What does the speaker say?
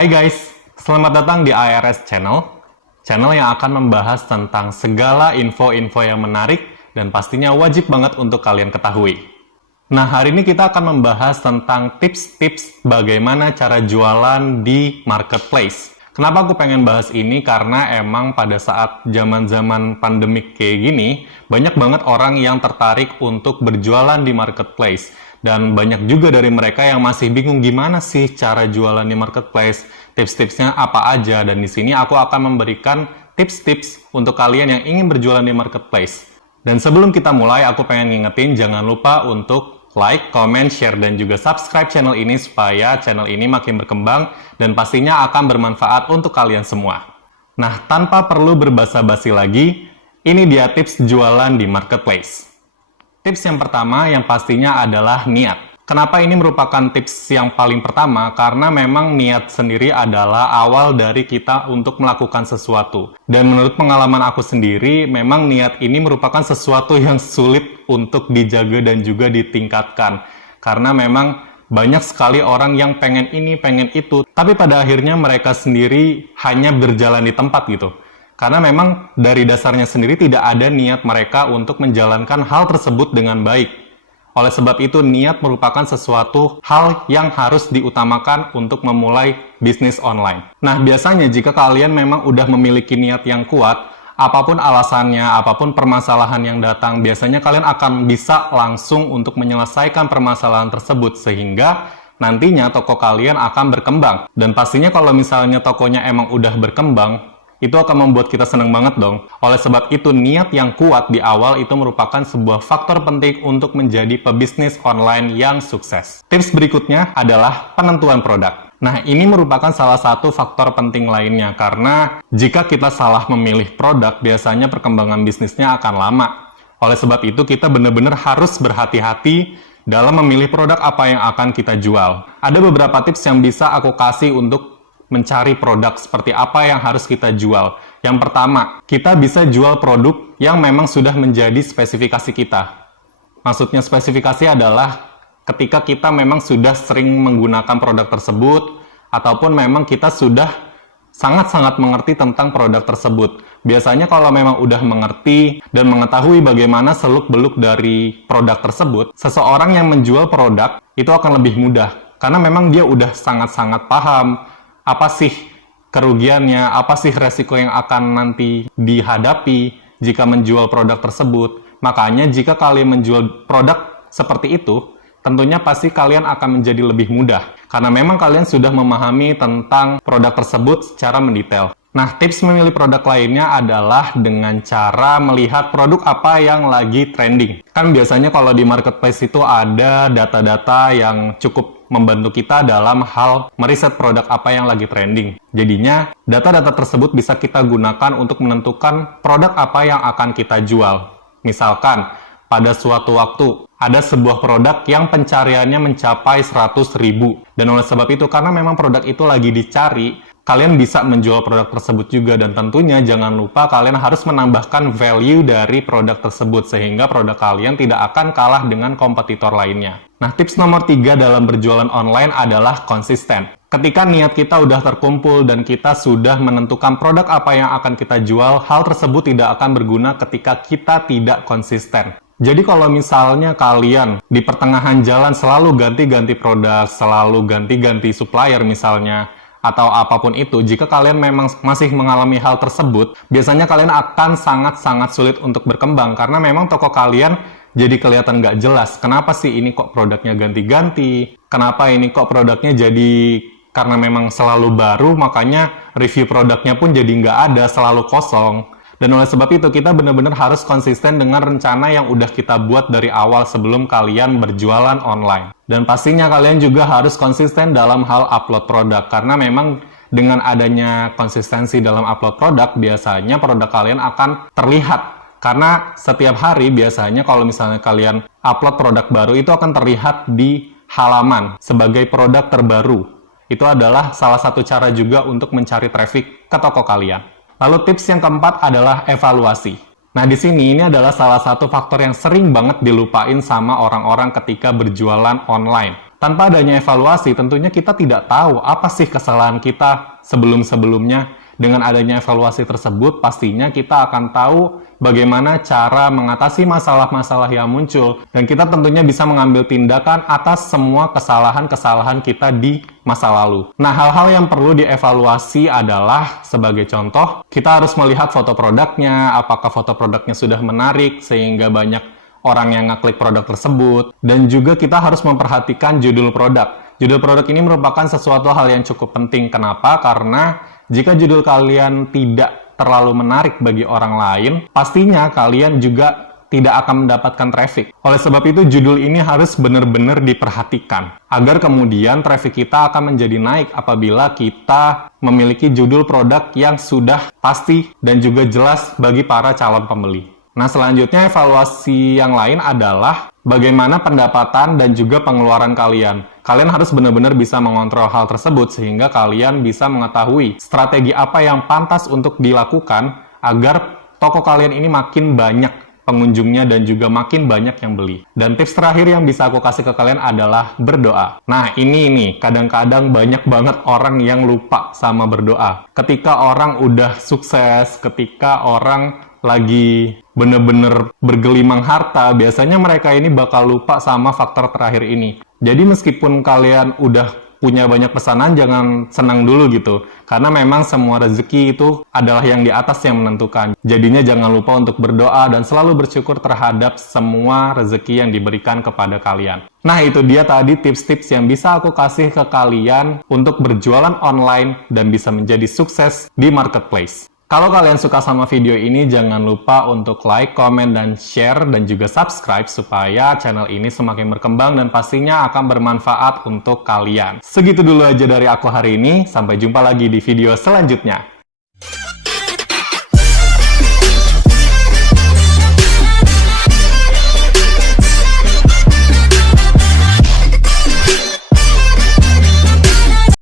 Hai guys, selamat datang di ARS Channel yang akan membahas tentang segala info-info yang menarik dan pastinya wajib banget untuk kalian ketahui. Nah, hari ini kita akan membahas tentang tips-tips bagaimana cara jualan di marketplace. Kenapa aku pengen bahas ini? Karena emang pada saat zaman-zaman pandemik kayak gini, banyak banget orang yang tertarik untuk berjualan di marketplace. Dan banyak juga dari mereka yang masih bingung gimana sih cara jualan di marketplace, tips-tipsnya apa aja, dan di sini aku akan memberikan tips-tips untuk kalian yang ingin berjualan di marketplace. Dan sebelum kita mulai, aku pengen ngingetin jangan lupa untuk like, comment, share, dan juga subscribe channel ini supaya channel ini makin berkembang dan pastinya akan bermanfaat untuk kalian semua. Nah, tanpa perlu berbasa-basi lagi, ini dia tips jualan di marketplace. Tips yang pertama yang pastinya adalah niat. Kenapa ini merupakan tips yang paling pertama? Karena memang niat sendiri adalah awal dari kita untuk melakukan sesuatu. Dan menurut pengalaman aku sendiri, memang niat ini merupakan sesuatu yang sulit untuk dijaga dan juga ditingkatkan. Karena memang banyak sekali orang yang pengen ini, pengen itu, tapi pada akhirnya mereka sendiri hanya berjalan di tempat gitu. Karena memang dari dasarnya sendiri tidak ada niat mereka untuk menjalankan hal tersebut dengan baik. Oleh sebab itu, niat merupakan sesuatu hal yang harus diutamakan untuk memulai bisnis online. Nah, biasanya jika kalian memang udah memiliki niat yang kuat, apapun alasannya, apapun permasalahan yang datang, biasanya kalian akan bisa langsung untuk menyelesaikan permasalahan tersebut, sehingga nantinya toko kalian akan berkembang. Dan pastinya kalau misalnya tokonya emang udah berkembang, itu akan membuat kita senang banget dong. Oleh sebab itu, niat yang kuat di awal itu merupakan sebuah faktor penting untuk menjadi pebisnis online yang sukses. Tips berikutnya adalah penentuan produk. Nah, ini merupakan salah satu faktor penting lainnya, karena jika kita salah memilih produk, biasanya perkembangan bisnisnya akan lama. Oleh sebab itu, kita benar-benar harus berhati-hati dalam memilih produk apa yang akan kita jual. Ada beberapa tips yang bisa aku kasih untuk mencari produk seperti apa yang harus kita jual. Yang pertama, kita bisa jual produk yang memang sudah menjadi spesifikasi kita. Maksudnya spesifikasi adalah ketika kita memang sudah sering menggunakan produk tersebut, ataupun memang kita sudah sangat-sangat mengerti tentang produk tersebut. Biasanya kalau memang udah mengerti dan mengetahui bagaimana seluk-beluk dari produk tersebut, seseorang yang menjual produk itu akan lebih mudah. Karena memang dia udah sangat-sangat paham apa sih kerugiannya, apa sih resiko yang akan nanti dihadapi jika menjual produk tersebut. Makanya jika kalian menjual produk seperti itu, tentunya pasti kalian akan menjadi lebih mudah. Karena memang kalian sudah memahami tentang produk tersebut secara mendetail. Nah, tips memilih produk lainnya adalah dengan cara melihat produk apa yang lagi trending. Kan biasanya kalau di marketplace itu ada data-data yang cukup membantu kita dalam hal meriset produk apa yang lagi trending. Jadinya, data-data tersebut bisa kita gunakan untuk menentukan produk apa yang akan kita jual. Misalkan, pada suatu waktu, ada sebuah produk yang pencariannya mencapai 100.000. Dan oleh sebab itu, karena memang produk itu lagi dicari, kalian bisa menjual produk tersebut juga. Dan tentunya jangan lupa kalian harus menambahkan value dari produk tersebut, sehingga produk kalian tidak akan kalah dengan kompetitor lainnya. Nah, tips nomor 3 dalam berjualan online adalah konsisten. Ketika niat kita udah terkumpul dan kita sudah menentukan produk apa yang akan kita jual, hal tersebut tidak akan berguna ketika kita tidak konsisten. Jadi kalau misalnya kalian di pertengahan jalan selalu ganti-ganti produk, selalu ganti-ganti supplier misalnya, atau apapun itu, jika kalian memang masih mengalami hal tersebut, biasanya kalian akan sangat-sangat sulit untuk berkembang, karena memang toko kalian jadi kelihatan nggak jelas. Kenapa sih ini kok produknya ganti-ganti? Kenapa ini kok produknya jadi, karena memang selalu baru, makanya review produknya pun jadi nggak ada, selalu kosong. Dan oleh sebab itu, kita benar-benar harus konsisten dengan rencana yang udah kita buat dari awal sebelum kalian berjualan online. Dan pastinya kalian juga harus konsisten dalam hal upload produk, karena memang dengan adanya konsistensi dalam upload produk, biasanya produk kalian akan terlihat. Karena setiap hari biasanya kalau misalnya kalian upload produk baru, itu akan terlihat di halaman sebagai produk terbaru. Itu adalah salah satu cara juga untuk mencari traffic ke toko kalian. Lalu tips yang keempat adalah evaluasi. Nah, di sini ini adalah salah satu faktor yang sering banget dilupain sama orang-orang ketika berjualan online. Tanpa adanya evaluasi, tentunya kita tidak tahu apa sih kesalahan kita sebelum-sebelumnya. Dengan adanya evaluasi tersebut, pastinya kita akan tahu bagaimana cara mengatasi masalah-masalah yang muncul, dan kita tentunya bisa mengambil tindakan atas semua kesalahan-kesalahan kita di masa lalu. Nah, hal-hal yang perlu dievaluasi adalah, sebagai contoh, kita harus melihat foto produknya, apakah foto produknya sudah menarik sehingga banyak orang yang ngeklik produk tersebut, dan juga kita harus memperhatikan judul produk. Judul produk ini merupakan sesuatu hal yang cukup penting. Kenapa? Karena jika judul kalian tidak terlalu menarik bagi orang lain, pastinya kalian juga tidak akan mendapatkan traffic. Oleh sebab itu, judul ini harus benar-benar diperhatikan, agar kemudian traffic kita akan menjadi naik apabila kita memiliki judul produk yang sudah pasti dan juga jelas bagi para calon pembeli. Nah, selanjutnya evaluasi yang lain adalah bagaimana pendapatan dan juga pengeluaran kalian. Kalian harus benar-benar bisa mengontrol hal tersebut sehingga kalian bisa mengetahui strategi apa yang pantas untuk dilakukan agar toko kalian ini makin banyak pengunjungnya dan juga makin banyak yang beli. Dan tips terakhir yang bisa aku kasih ke kalian adalah berdoa. Nah, ini kadang-kadang banyak banget orang yang lupa sama berdoa. Ketika orang udah sukses, ketika orang lagi bener-bener bergelimang harta, biasanya mereka ini bakal lupa sama faktor terakhir ini. Jadi meskipun kalian udah punya banyak pesanan, jangan senang dulu gitu. Karena memang semua rezeki itu adalah yang di atas yang menentukan. Jadinya jangan lupa untuk berdoa dan selalu bersyukur terhadap semua rezeki yang diberikan kepada kalian. Nah, itu dia tadi tips-tips yang bisa aku kasih ke kalian untuk berjualan online dan bisa menjadi sukses di marketplace. Kalau kalian suka sama video ini, jangan lupa untuk like, comment, dan share, dan juga subscribe supaya channel ini semakin berkembang dan pastinya akan bermanfaat untuk kalian. Segitu dulu aja dari aku hari ini, sampai jumpa lagi di video selanjutnya.